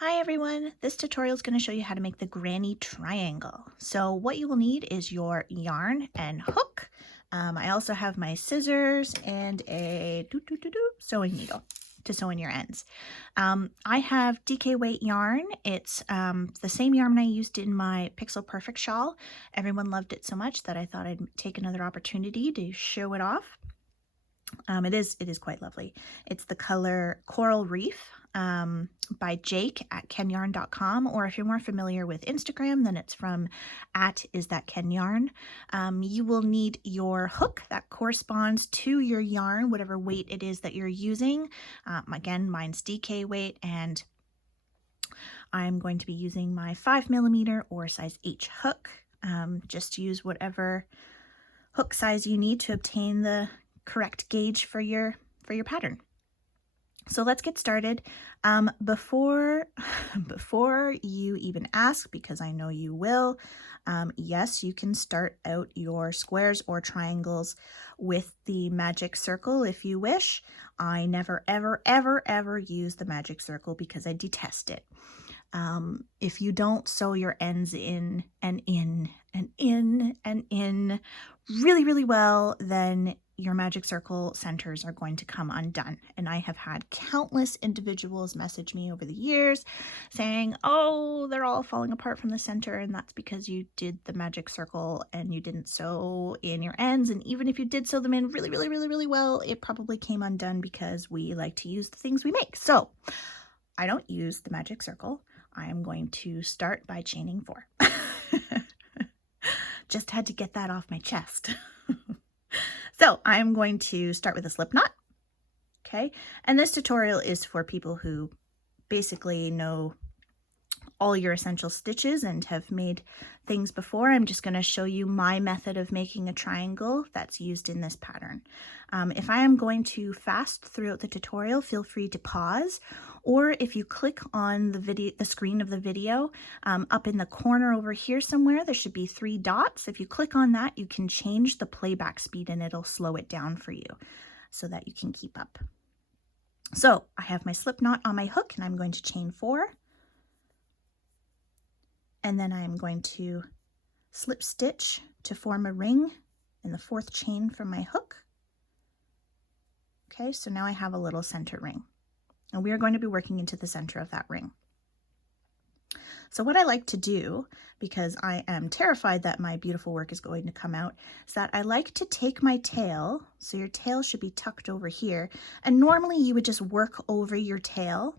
Hi everyone, this tutorial is going to show you how to make the granny triangle. So what you will need is your yarn and hook. I also have my scissors and a sewing needle to sew in your ends. I have DK weight yarn. It's the same yarn I used in my Pixel Perfect shawl. Everyone loved it so much that I thought I'd take another opportunity to show it off. It is quite lovely. It's the color Coral Reef by Jake at kenyarn.com, or if you're more familiar with Instagram, then it's from @isthatkenyarn. You will need your hook that corresponds to your yarn, whatever weight it is that you're using. Again, mine's DK weight, and I'm going to be using my 5mm or size H hook. Just use whatever hook size you need to obtain the correct gauge for your pattern. So let's get started. Before you even ask, because I know you will, yes, you can start out your squares or triangles with the magic circle if you wish. I never, ever, ever, ever use the magic circle because I detest it. If you don't sew your ends in and in and in and in really, really well, then your magic circle centers are going to come undone. And I have had countless individuals message me over the years saying, oh, they're all falling apart from the center, and that's because you did the magic circle and you didn't sew in your ends. And even if you did sew them in really, really, really, really well, it probably came undone because we like to use the things we make. So I don't use the magic circle. I am going to start by chaining 4. Just had to get that off my chest. So I'm going to start with a slip knot. Okay, and this tutorial is for people who basically know all your essential stitches and have made things before. I'm just going to show you my method of making a triangle that's used in this pattern. If I am going too fast throughout the tutorial, feel free to pause, or if you click on the screen of the video, up in the corner over here somewhere, there should be 3 dots. If you click on that, you can change the playback speed and it'll slow it down for you so that you can keep up. So I have my slip knot on my hook and I'm going to chain 4. And then I'm going to slip stitch to form a ring in the 4th chain from my hook. Okay, so now I have a little center ring. And we are going to be working into the center of that ring. So what I like to do, because I am terrified that my beautiful work is going to come out, is that I like to take my tail, so your tail should be tucked over here, and normally you would just work over your tail,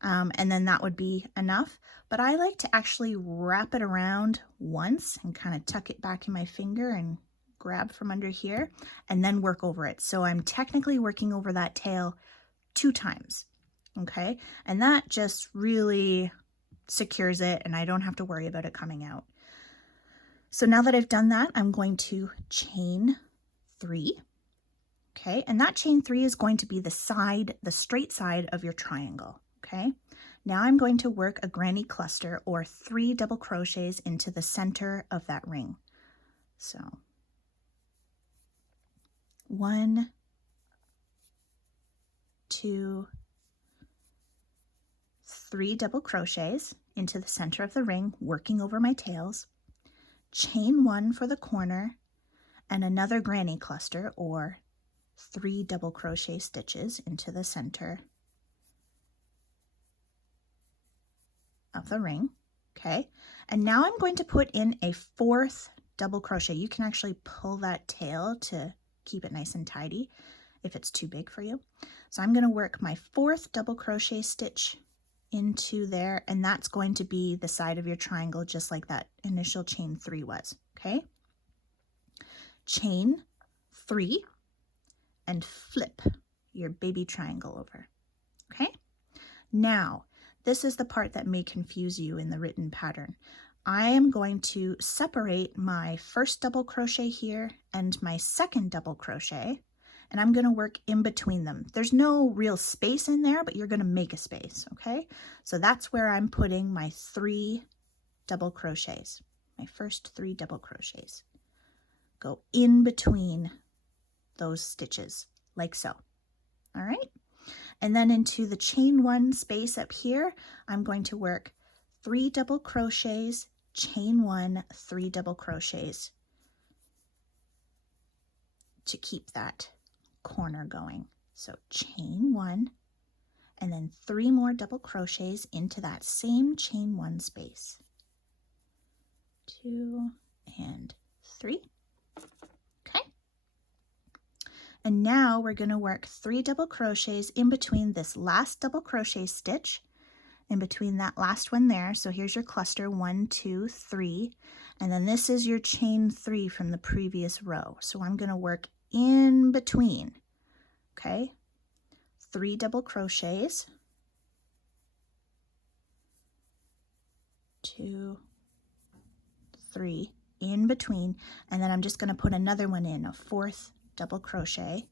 and then that would be enough. But I like to actually wrap it around once and kind of tuck it back in my finger and grab from under here and then work over it. So I'm technically working over that tail 2 times, okay? And that just really secures it and I don't have to worry about it coming out. So now that I've done that, I'm going to chain 3, okay? And that chain 3 is going to be the straight side of your triangle, okay? Now I'm going to work a granny cluster or 3 double crochets into the center of that ring. So 1, 2, 3 double crochets into the center of the ring, working over my tails, chain 1 for the corner, and another granny cluster or 3 double crochet stitches into the center of the ring. Okay, and now I'm going to put in a 4th double crochet. You can actually pull that tail to keep it nice and tidy if it's too big for you. So I'm going to work my 4th double crochet stitch into there, and that's going to be the side of your triangle, just like that initial chain 3 was. Okay, chain 3 and flip your baby triangle over. Okay, now this is the part that may confuse you in the written pattern. I am going to separate my 1st double crochet here and my 2nd double crochet, and I'm going to work in between them. There's no real space in there, but you're going to make a space, okay? So that's where I'm putting my 3 double crochets, my first 3 double crochets. Go in between those stitches, like so. All right? And then into the chain 1 space up here, I'm going to work 3 double crochets, chain 1, 3 double crochets to keep that corner going. So chain 1, and then 3 more double crochets into that same chain 1 space. 2 and 3. Okay. And now we're going to work 3 double crochets in between this last double crochet stitch, in between that last one there. So here's your cluster, 1, 2, 3, and then this is your chain 3 from the previous row. So I'm going to work in between, okay? 3 double crochets, 2, 3 in between, and then I'm just going to put another one in, a 4th double crochet,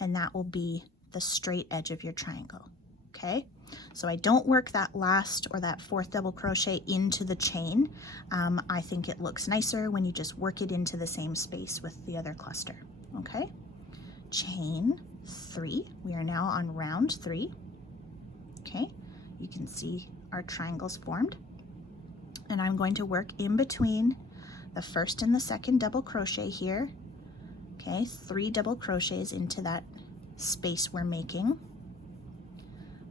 and that will be the straight edge of your triangle. Okay, so I don't work that last or that 4th double crochet into the chain. I think it looks nicer when you just work it into the same space with the other cluster. Okay, chain 3. We are now on round 3. Okay, you can see our triangles formed, and I'm going to work in between the 1st and the 2nd double crochet here. Okay, 3 double crochets into that space we're making.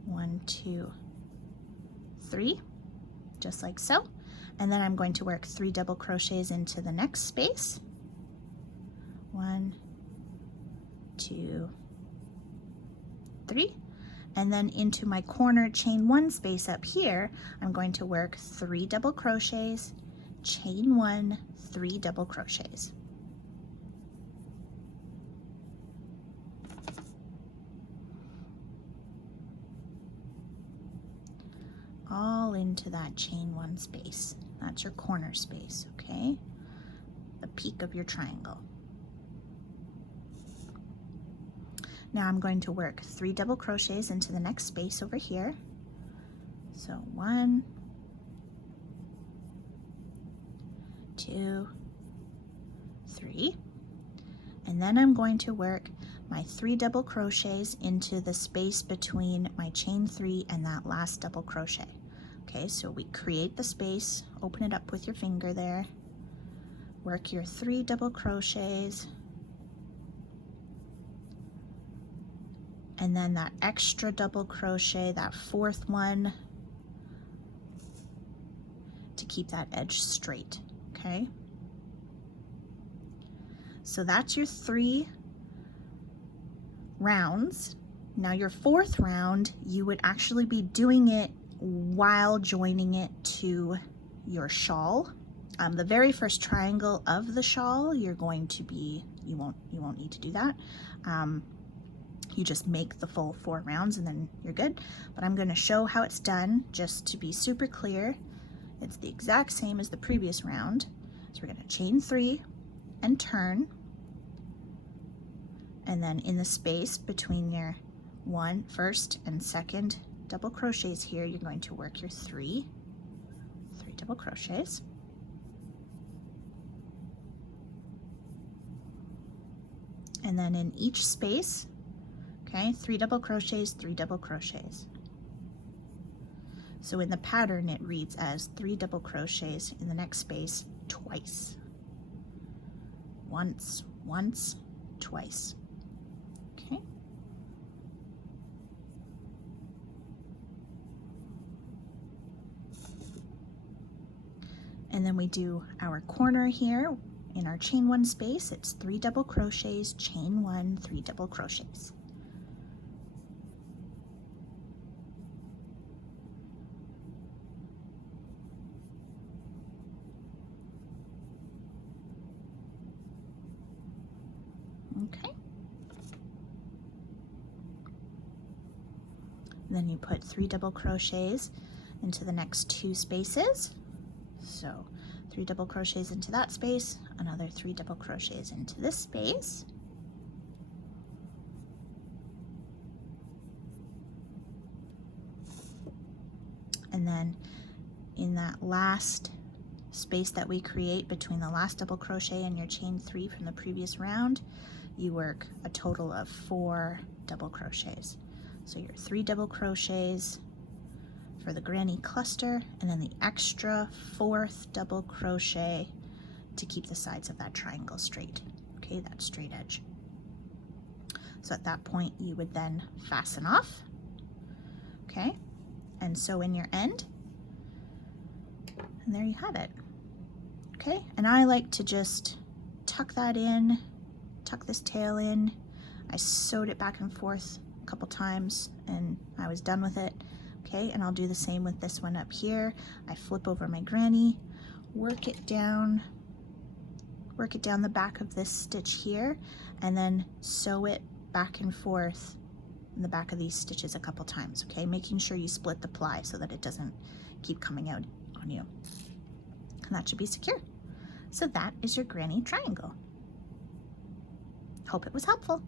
1, 2, 3, just like so. And then I'm going to work 3 double crochets into the next space. 1, 2, 3. And then into my corner chain 1 space up here, I'm going to work 3 double crochets, chain 1, 3 double crochets. All into that chain 1 space. That's your corner space, okay? The peak of your triangle. Now I'm going to work 3 double crochets into the next space over here. So 1, 2, 3. And then I'm going to work my 3 double crochets into the space between my chain 3 and that last double crochet. Okay, so we create the space, open it up with your finger there, work your 3 double crochets, and then that extra double crochet, that 4th one, to keep that edge straight, okay? So that's your 3 rounds. Now your 4th round, you would actually be doing it while joining it to your shawl. The very first triangle of the shawl, you're going to be, you won't need to do that. You just make the full 4 rounds and then you're good. But I'm going to show how it's done just to be super clear. It's the exact same as the previous round. So we're going to chain 3 and turn. And then in the space between your 1st and 2nd double crochets here, you're going to work your 3 double crochets. And then in each space, okay, 3 double crochets, 3 double crochets. So in the pattern it reads as 3 double crochets in the next space twice. Once, once, twice. Okay. And then we do our corner here. In our chain 1 space, it's 3 double crochets, chain 1, 3 double crochets. Okay. And then you put 3 double crochets into the next 2 spaces. So 3 double crochets into that space, another 3 double crochets into this space. And then in that last space that we create between the last double crochet and your chain 3 from the previous round, you work a total of 4 double crochets. So your 3 double crochets for the granny cluster, and then the extra 4th double crochet to keep the sides of that triangle straight. Okay, that straight edge. So at that point you would then fasten off, okay, and sew in your end, and there you have it. Okay, and I like to just tuck that in, tuck this tail in. I sewed it back and forth a couple times and I was done with it. Okay, and I'll do the same with this one up here. I flip over my granny, work it down the back of this stitch here, and then sew it back and forth in the back of these stitches a couple times, okay? Making sure you split the ply so that it doesn't keep coming out on you. And that should be secure. So that is your granny triangle. Hope it was helpful.